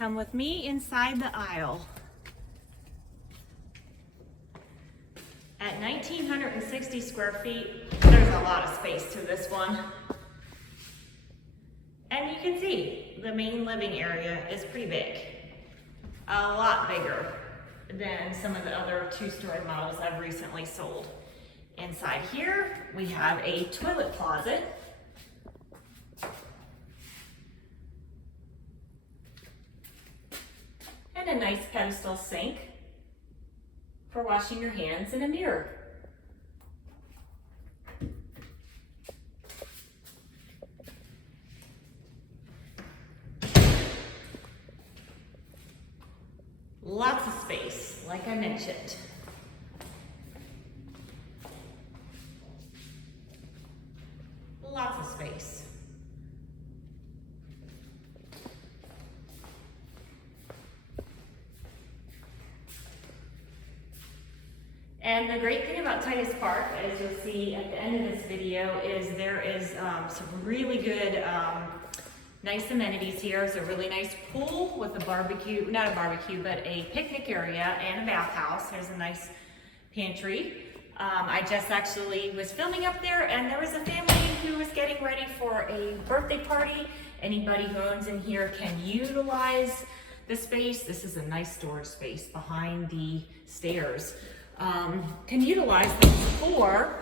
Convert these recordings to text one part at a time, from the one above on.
come with me inside the aisle. At 1,960 square feet, there's a lot of space to this one. And you can see the main living area is pretty big. A lot bigger than some of the other two-story models I've recently sold. Inside here, we have a toilet closet. And a nice pedestal sink for washing your hands and a mirror. Lots of space, like I mentioned. Lots of space. And the great thing about Titus Park, as you'll see at the end of this video, is there is some really good, nice amenities here. There's a really nice pool with a barbecue, not a barbecue, but a picnic area and a bathhouse. There's a nice pantry. I just actually was filming up there, and there was a family who was getting ready for a birthday party. Anybody who owns in here can utilize the space. This is a nice storage space behind the stairs. Can utilize this for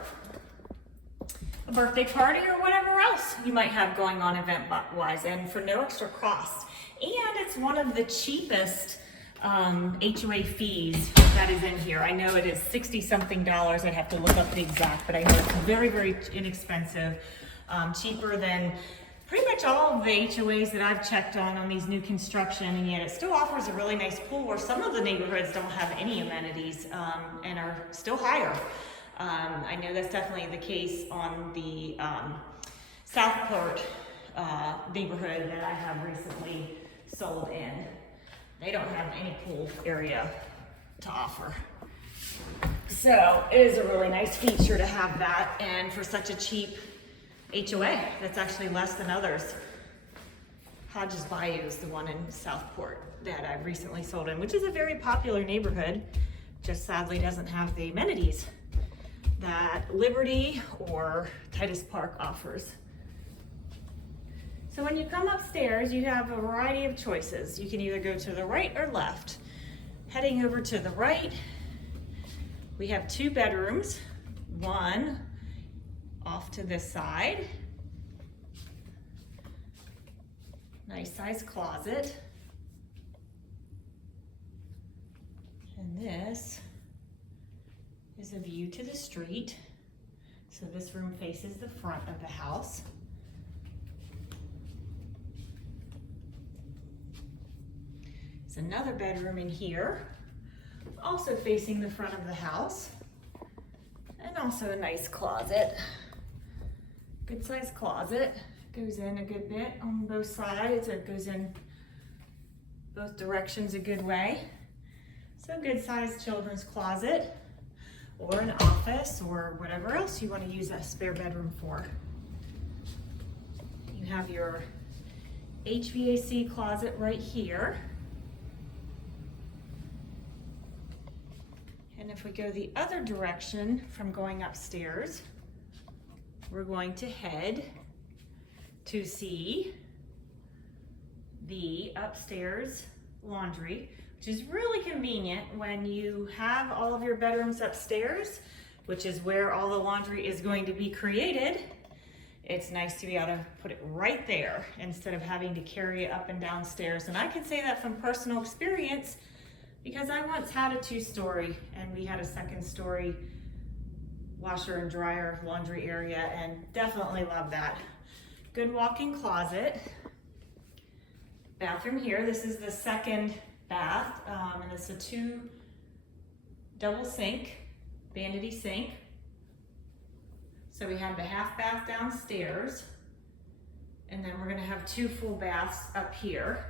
a birthday party or whatever else you might have going on event-wise, and for no extra cost. And it's one of the cheapest HOA fees that is in here. I know it is $60-something. I'd have to look up the exact, but I know it's very, very inexpensive, cheaper than pretty much all of the HOAs that I've checked on these new construction, and yet it still offers a really nice pool where some of the neighborhoods don't have any amenities and are still higher. I know that's definitely the case on the Southport neighborhood that I have recently sold in. They don't have any pool area to offer. So it is a really nice feature to have that, and for such a cheap HOA that's actually less than others. Hodges Bayou is the one in Southport that I've recently sold in, which is a very popular neighborhood, just sadly doesn't have the amenities that Liberty or Titus Park offers. So when you come upstairs, you have a variety of choices. You can either go to the right or left. Heading over to the right, we have 2 bedrooms, one off to this side. Nice size closet. And this is a view to the street. So this room faces the front of the house. There's another bedroom in here, also facing the front of the house, and also a nice closet. Good sized closet. Goes in a good bit on both sides, or it goes in both directions a good way. So a good sized children's closet, or an office, or whatever else you want to use that spare bedroom for. You have your HVAC closet right here. And if we go the other direction from going upstairs, we're going to head to see the upstairs laundry, which is really convenient when you have all of your bedrooms upstairs, which is where all the laundry is going to be created. It's nice to be able to put it right there instead of having to carry it up and down stairs. And I can say that from personal experience, because I once had a 2-story and we had a 2nd-story washer and dryer laundry area, and definitely love that. Good walk-in closet. Bathroom here. This is the 2nd bath, and it's a 2 double sink, vanity sink. So we have the half bath downstairs, and then we're gonna have 2 full baths up here.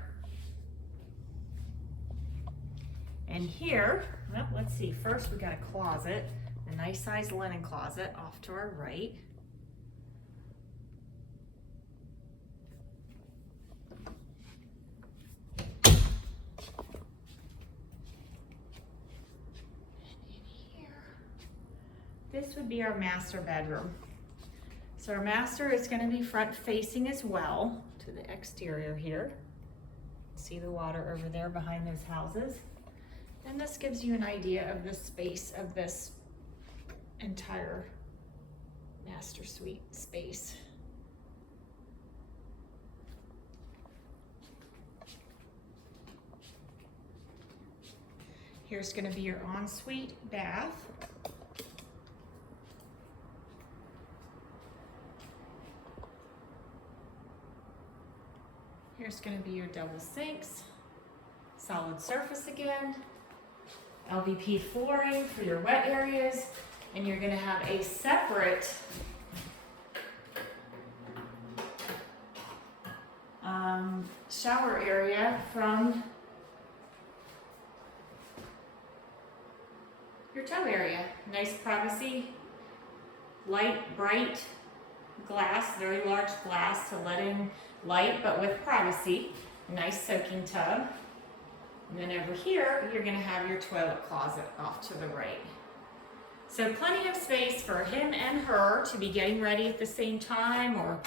And here, well, let's see, first we got a closet, a nice sized linen closet off to our right. this would be our master bedroom. So our master is going to be front facing as well to the exterior here. See the water over there behind those houses. And this gives you an idea of the space of this entire master suite space. Here's going to be your ensuite bath. Here's going to be your double sinks, solid surface again, LVP flooring for your wet areas, and you're going to have a separate shower area from your tub area. Nice privacy, light, bright glass, very large glass to let in light, but with privacy. Nice soaking tub. And then over here, you're gonna have your toilet closet off to the right. So plenty of space for him and her to be getting ready at the same time, or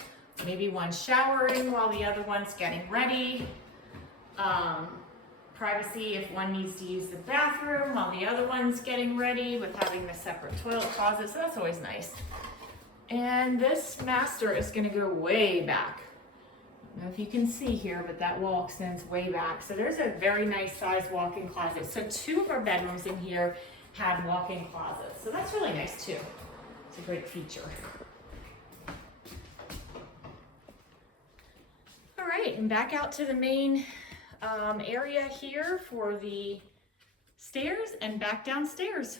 maybe one showering while the other one's getting ready. Privacy if one needs to use the bathroom while the other one's getting ready with having the separate toilet closet, so that's always nice. And this master is gonna go way back. I don't know if you can see here, but that wall extends way back. So there's a very nice sized walk-in closet. So 2 of our bedrooms in here had walk-in closets. So that's really nice too. It's a great feature. All right, and back out to the main area here for the stairs and back downstairs.